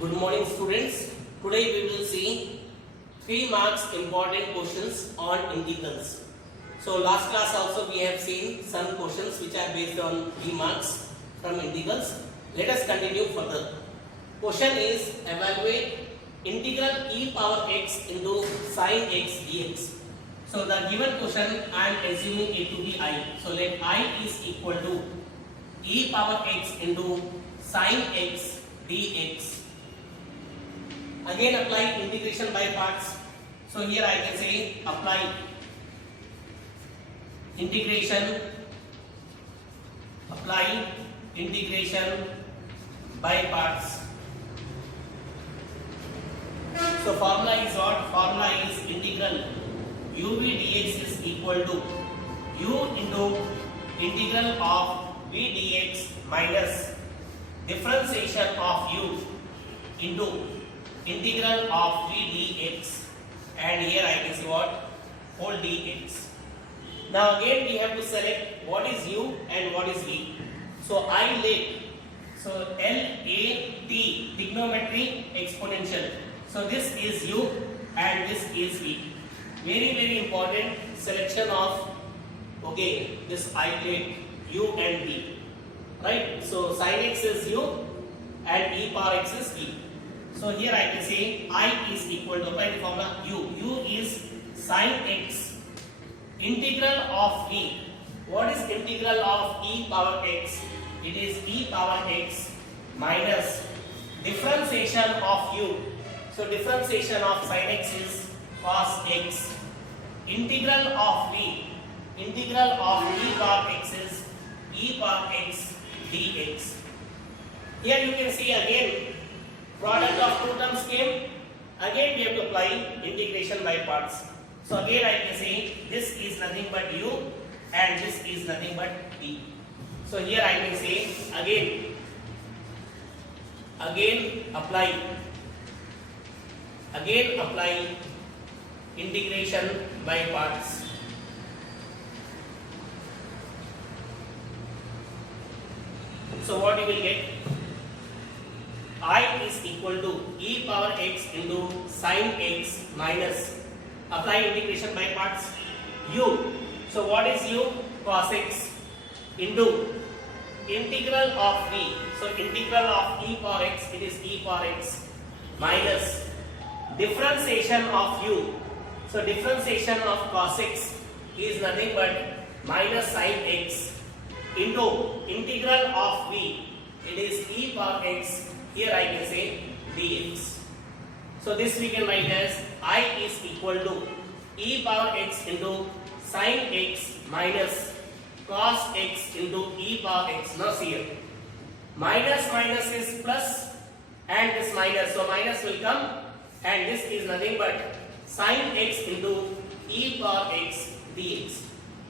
Good morning students. Today we will see 3 marks important questions on integrals. So last class also we have seen some questions which are based on 3 marks from integrals. Let us continue further. Question is evaluate integral e power x into sin x dx. So the given question I am assuming it to be I. So let I is equal to e power x into sin x dx. Again apply integration by parts. So here I can say apply integration by parts. So formula is what? Formula is integral uv dx is equal to u into integral of v dx minus differentiation of u into integral of v dx, and here I can say what? Whole dx. Now again we have to select what is u and what is v. So I let, so LAT trigonometry exponential. So this is u and this is v. Very important selection of this I let u and v. Right? So sin x is u and e power x is v. So here I can say I is equal to, apply the formula u. U is sin x integral of v. What is integral of e power x? It is e power x minus differentiation of u. So differentiation of sin x is cos x. Integral of v. Integral of e power x is e power x dx. Here you can see again product of two terms came. Again we have to apply integration by parts. So again I can say this is nothing but u and this is nothing but v. So here I can say again apply integration by parts. So what you will get? I is equal to e power x into sin x minus, apply integration by parts, u. So what is u? Cos x into integral of v. So integral of e power x, it is e power x minus differentiation of u. So differentiation of cos x is nothing but minus sin x into integral of v. It is e power x. Here I can say dx. So this we can write as I is equal to e power x into sin x minus cos x into e power x. Now see here, minus is plus and this minus, so minus will come, and this is nothing but sin x into e power x dx.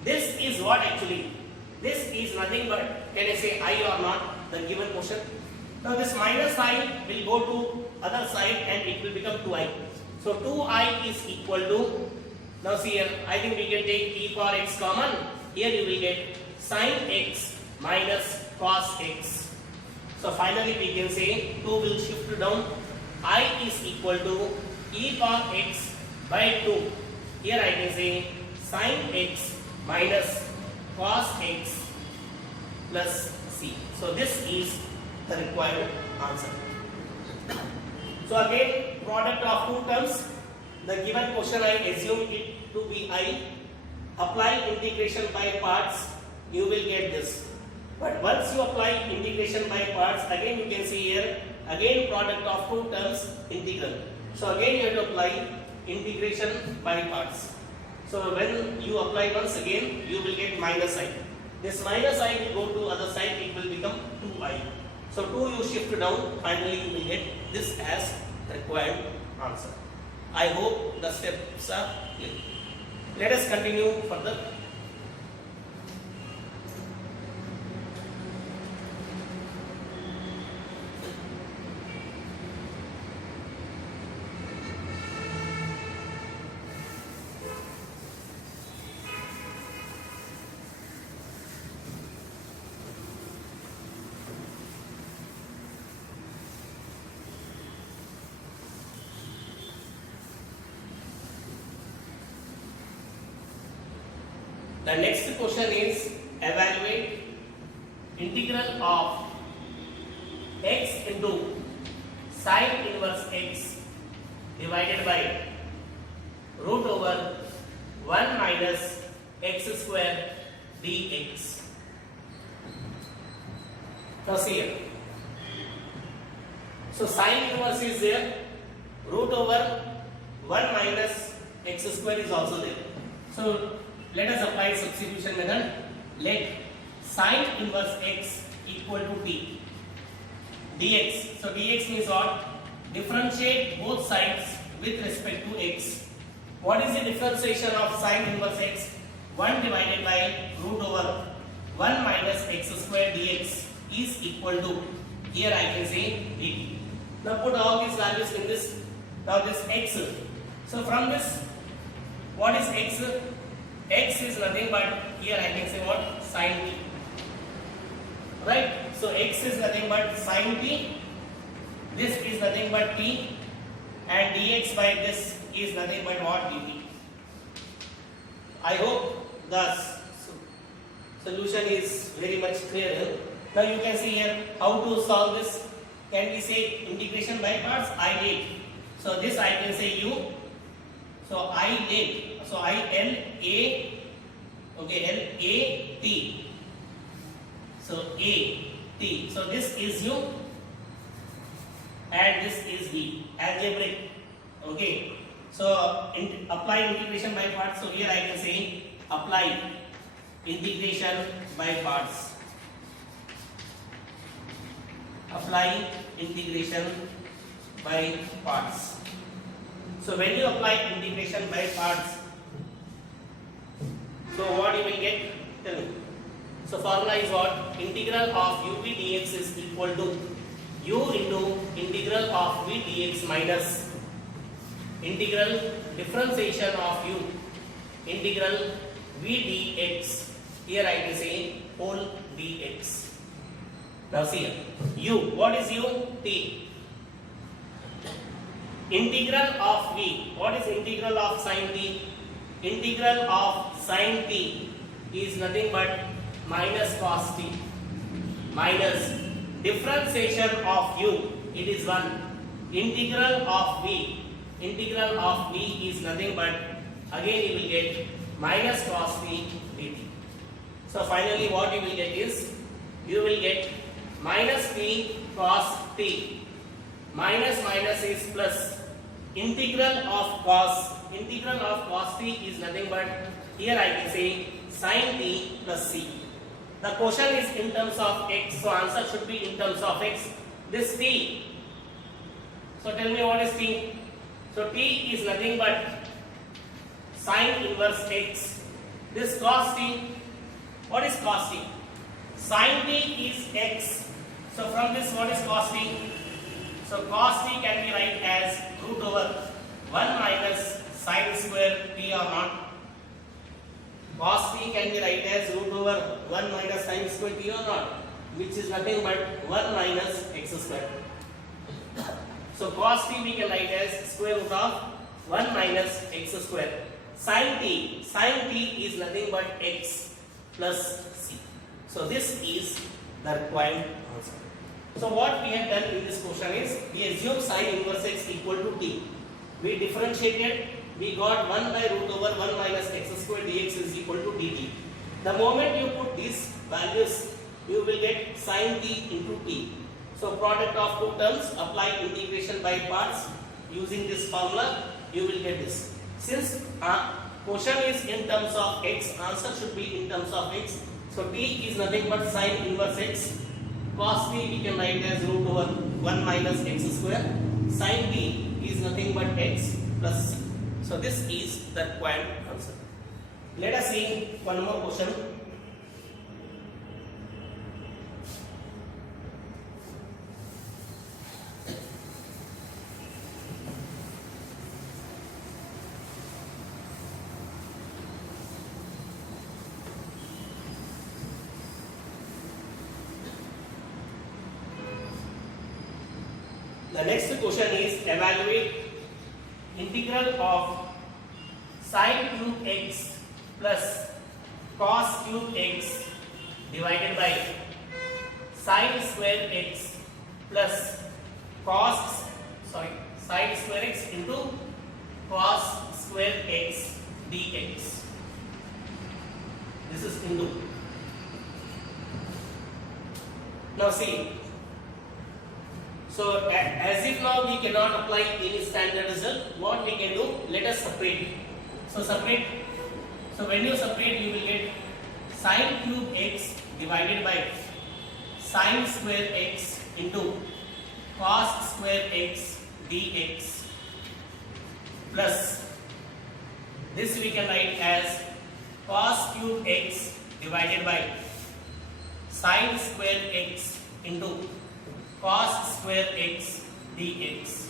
This is what actually? This is nothing but, can I say I or not, the given question? Now this minus I will go to other side and it will become 2i. So 2i is equal to, now see here, I think we can take e power x common. Here you will get sin x minus cos x. So finally we can say 2 will shift down. I is equal to e power x by 2. Here I can say sin x minus cos x plus c. So this is the required answer. So again, product of two terms. The given question I assume it to be I. Apply integration by parts, you will get this. But once you apply integration by parts, again you can see here, again product of two terms, integral. So again you have to apply integration by parts. So when you apply once again, you will get minus I. This minus I will go to other side, it will become 2i. So 2 you shift down, finally you will get this as required answer. I hope the steps are clear. Let us continue further. The next question is evaluate integral of x into sine inverse x divided by root over 1 minus x square dx. Now see here. So sine inverse is there, root over 1 minus x square is also there. So let us apply substitution method. Let sine inverse x equal to t dx. So dx means what? Differentiate both sides with respect to x. What is the differentiation of sine inverse x? 1 divided by root over 1 minus x square dx is equal to, here I can say dt. Now put all these values in this. Now this x. So from this, what is x? X is nothing but, here I can say what? Sine t. Right? So x is nothing but sine t. This is nothing but t. And dx by this is nothing but what? dt. I hope the solution is very much clear. Now you can see here how to solve this. Can we say integration by parts? I did. So this I can say u. So I did. So I L A. Okay, L A T. So A T. So this is u and this is v. Algebraic. Okay. So apply integration by parts. So here I can say apply integration by parts. Apply integration by parts. So when you apply integration by parts, so what you will get? Tell me. So formula is what? Integral of u v dx is equal to u into integral of v dx minus integral differentiation of u integral v dx. Here I can say whole dx. Now see here. U. What is u? T. Integral of v. What is integral of sine t? Integral of sine t is nothing but minus cos t minus differentiation of u. It is 1. Integral of v. Integral of v is nothing but, again you will get minus cos t dt. So finally what you will get is, you will get minus t cos t. Minus minus is plus. Integral of cos t is nothing but, here I can say sin t plus c. The question is in terms of x, so answer should be in terms of x. This t. So tell me what is t? So t is nothing but sin inverse x. This cos t. What is cos t? Sin t is x. So from this, what is cos t? So cos t can be write as root over 1 minus sin square t or not. Cos t can be write as root over 1 minus sin square t or not, which is nothing but 1 minus x square. So cos t we can write as square root of 1 minus x square. Sin t is nothing but x plus c. So this is the required answer. So what we have done in this question is, we assume sin inverse x equal to t. We differentiated, we got 1 by root over 1 minus x square dx is equal to dt. The moment you put these values, you will get sin t into t. So product of two terms, apply integration by parts using this formula, you will get this. Since question is in terms of x, answer should be in terms of x. So t is nothing but sin inverse x. Cos t we can write as root over 1 minus x square. Sin t is nothing but x plus c. So this is the required answer. Let us see one more question. The next question is, evaluate integral of sin cube x plus cos cube x divided by sin square x plus sin square x into cos square x dx. This is into. Now see, so as if now we cannot apply any standard result, what we can do, let us separate. So when you separate, you will get sin cube x divided by sin square x into cos square x dx plus this we can write as cos cube x divided by sin square x into cos square x dx.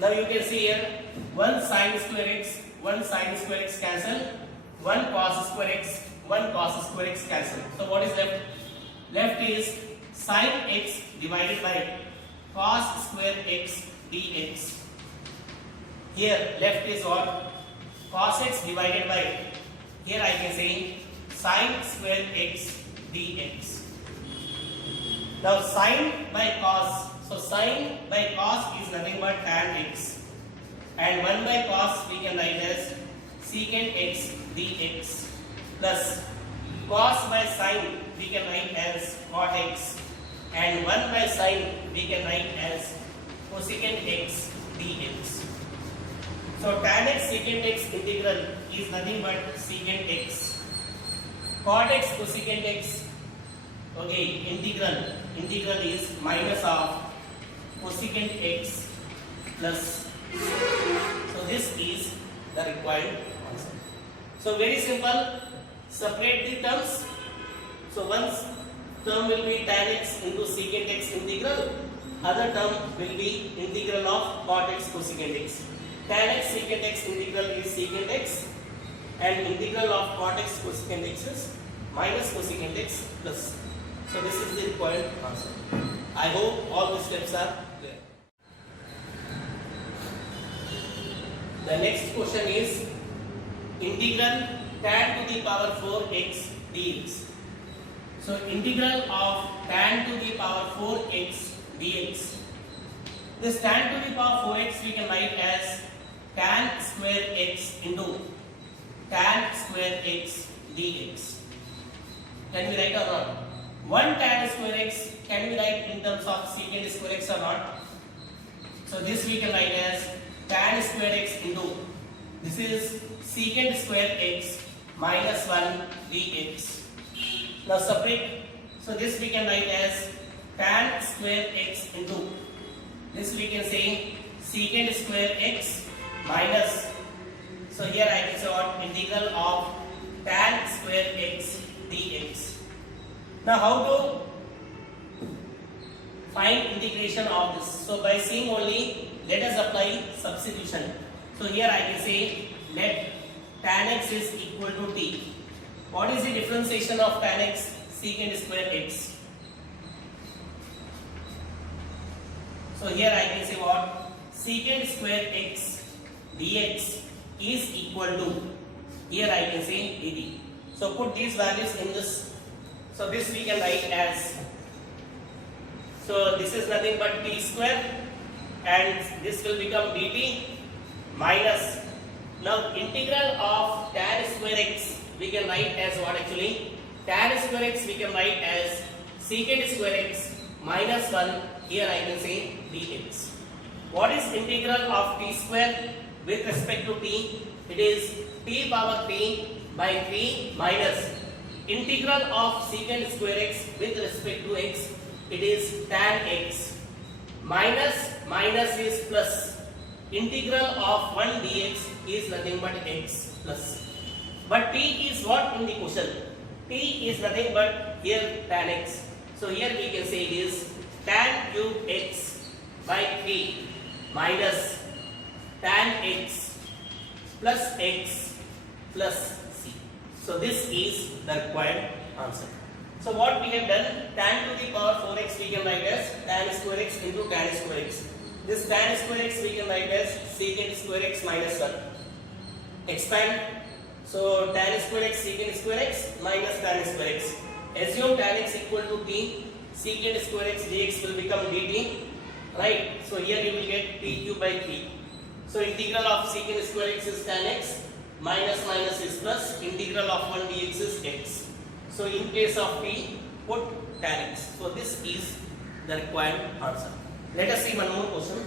Now you can see here, one sin square x cancel, one cos square x cancel. So what is left? Left is sin x divided by cos square x dx. Here left is what? Cos x divided by, here I can say sin square x dx. Now sin by cos, so sin by cos is nothing but tan x, and 1 by cos we can write as secant x dx plus cos by sin we can write as cot x, and 1 by sin we can write as cosecant x dx. So tan x secant x integral is nothing but secant x. Cot x cosecant x, okay, integral is minus of cosecant x plus. So this is the required answer. So very simple, separate the terms. So one term will be tan x into secant x integral, other term will be integral of cot x cosecant x. Tan x secant x integral is secant x, and integral of cot x cosecant x is minus cosecant x plus. So this is the required answer. I hope all the steps are clear. The next question is integral tan to the power 4x dx. So integral of tan to the power 4x dx. This tan to the power 4x we can write as tan square x into tan square x dx. Can we write or not? 1 tan square x, can we write in terms of secant square x or not? So this we can write as tan square x into, this is secant square x minus 1 dx. Now separate, so this we can write as tan square x into, this we can say secant square x minus, so here I can say what, integral of tan square x dx. Now how to find integration of this? So by seeing only, let us apply substitution. So here I can say let tan x is equal to t. What is the differentiation of tan x? Secant square x. So here I can say what? Secant square x dx is equal to, here I can say dt. So put these values in this. So this we can write as, so this is nothing but t square, and this will become dt minus, now integral of tan square x we can write as what actually? Tan square x we can write as secant square x minus 1, here I can say dx. What is integral of t square with respect to t? It is t power 3 by 3 minus integral of secant square x with respect to x, it is tan x minus is plus, integral of 1 dx is nothing but x plus. But t is what in the question? T is nothing but here tan x. So here we can say it is tan cube x by 3 minus tan x plus c. So this is the required answer. So what we have done, tan to the power 4x we can write as tan square x into tan square x. This tan square x we can write as secant square x minus 1. Expand. So tan square x secant square x minus tan square x. Assume tan x equal to t, secant square x dx will become dt, right? So here you will get t cube by 3. So integral of secant square x is tan x, minus minus is plus, integral of 1 dx is x. So in case of t, put tan x. So this is the required answer. Let us see one more question.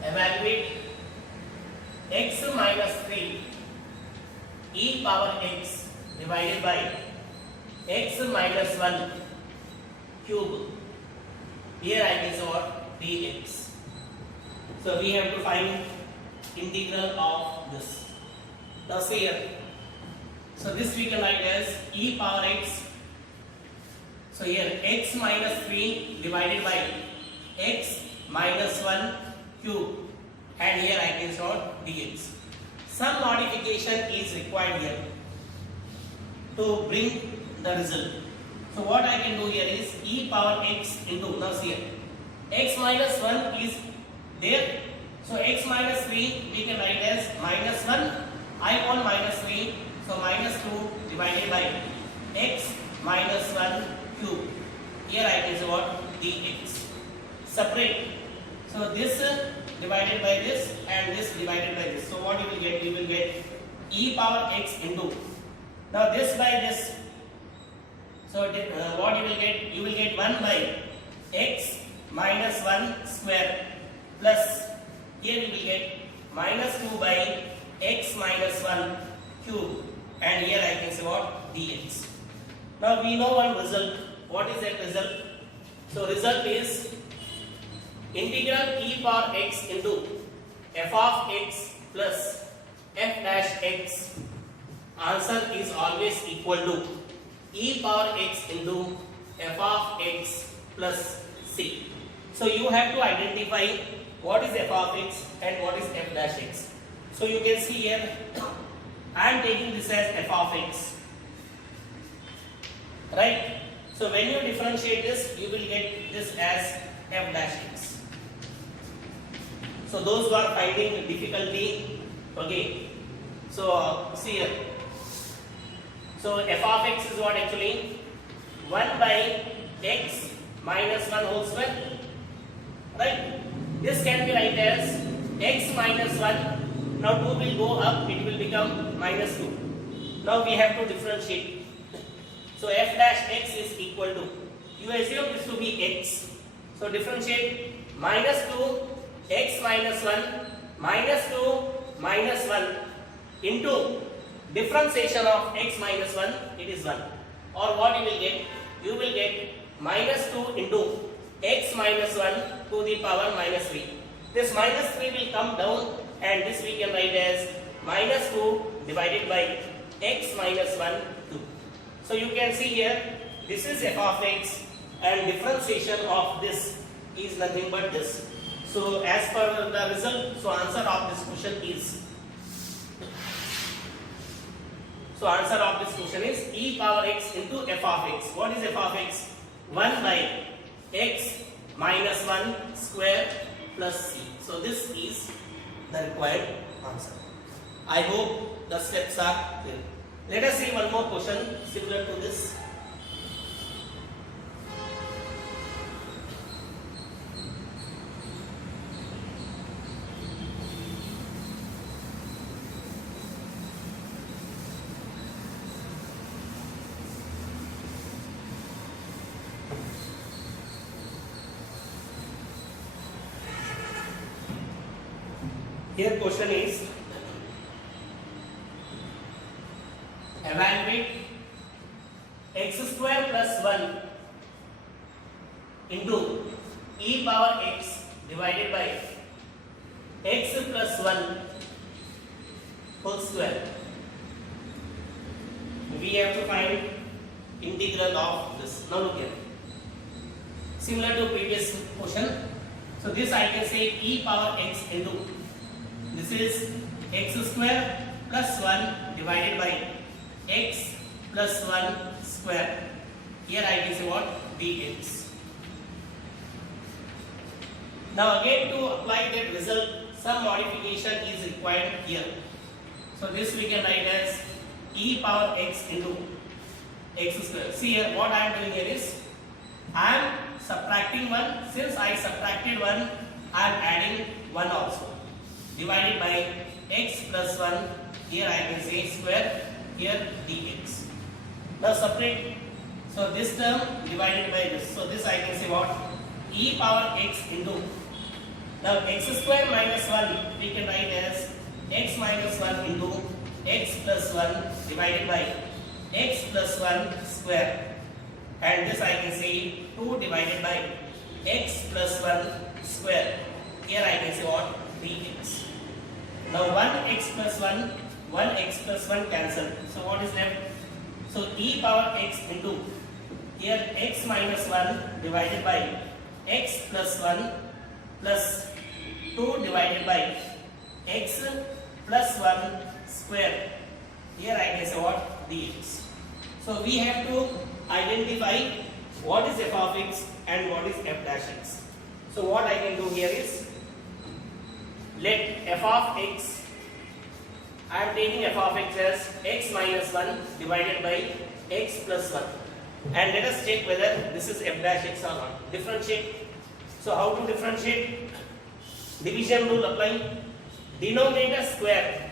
Evaluate x minus 3 e power x divided by x minus 1 cube. Here I can say what? dx. So we have to find integral of this. Now see here. So this we can write as e power x. So here x minus 3 divided by x minus 1 cube, and here I can sort dx. Some modification is required here to bring the result. So what I can do here is e power x into, now see here, x minus 1 is there. So x minus 3 we can write as minus 1 upon minus 3. So minus 2 divided by x minus 1 cube. Here I can say what? dx. Separate. So this divided by this and this divided by this. So what you will get? You will get e power x into. Now this by this. So what you will get? You will get 1 by x minus 1 square plus, here you will get minus 2 by x minus 1 cube, and here I can say what? dx. Now we know one result. What is that result? So result is integral e power x into f of x plus f dash x. Answer is always equal to e power x into f of x plus c. So you have to identify what is f of x and what is f dash x. So you can see here I am taking this as f of x, right? So when you differentiate this, you will get this as f dash x. So those who are finding difficulty, okay. So see here. So f of x is what actually? 1 by x minus 1 whole square, right? This can be written as x minus 1. Now 2 will go up, it will become minus 2. Now we have to differentiate. So f dash x is equal to, you assume this to be x. So differentiate minus 2 x minus 1 minus 2 minus 1 into differentiation of x minus 1, it is 1. Or what you will get? You will get minus 2 into x minus 1 to the power minus 3. This minus 3 will come down, and this we can write as minus 2 divided by x minus 1 2. So you can see here, this is f of x and differentiation of this is nothing but this. So as per the result, so answer of this question is, so answer of this question is e power x into f of x. What is f of x? 1 by x minus 1 square plus c. So this is the required answer. I hope the steps are clear. Let us see one more question similar to this. Here question is, evaluate x square plus 1 into e power x divided by x plus 1 whole square. We have to find integral of this. Now look here. Similar to previous question. So this I can say e power x into This is x square plus 1 divided by x plus 1 square. Here I can say what? dx. Now again to apply that result, some modification is required here. So this we can write as e power x into x square. See here what I am doing here is I am subtracting 1. Since I subtracted 1, I am adding 1 also. Divided by x plus 1. Here I can say square. Here dx. Now separate. So this term divided by this. So this I can say what? E power x into. Now x square minus 1 we can write as x minus 1 into x plus 1 divided by x plus 1 square. And this I can say 2 divided by x plus 1 square. Here I can say what? dx. Now 1x plus 1, 1x plus 1 cancel. So what is left? So e power x into here x minus 1 divided by x plus 1 plus 2 divided by x plus 1 square. Here I can say what? dx. So we have to identify what is f of x and what is f dash x. So what I can do here is let f of x, I am taking f of x as x minus 1 divided by x plus 1. And let us check whether this is f dash x or not. Differentiate. So how to differentiate? Division rule apply. Denominator square.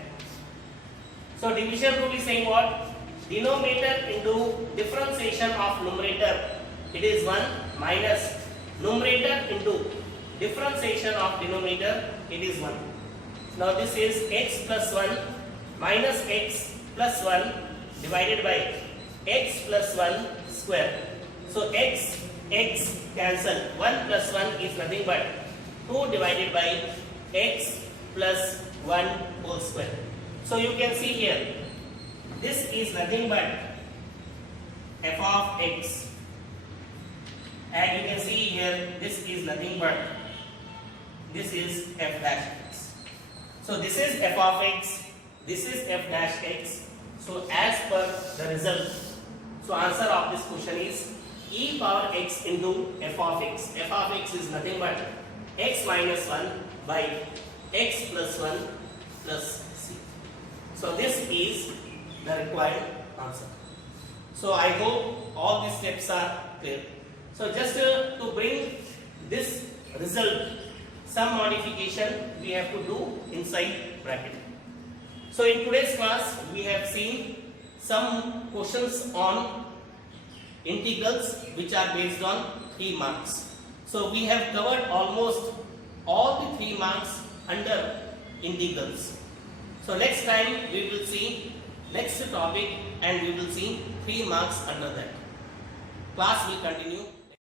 So division rule is saying what? Denominator into differentiation of numerator. It is 1 minus numerator into differentiation of denominator. It is 1. Now this is x plus 1 minus x plus 1 divided by x plus 1 square. So x cancel. 1 plus 1 is nothing but 2 divided by x plus 1 whole square. So you can see here, this is nothing but f of x. And you can see here, this is nothing but, this is f dash x. So this is f of x, this is f dash x. So as per the result, so answer of this question is e power x into f of x. F of x is nothing but x minus 1 by x plus 1 plus c. So this is the required answer. So I hope all these steps are clear. So just to bring this result, some modification we have to do inside bracket. So in today's class we have seen some questions on integrals which are based on 3 marks. So we have covered almost all the 3 marks under integrals. So next time we will see next topic and we will see 3 marks under that. Class will continue.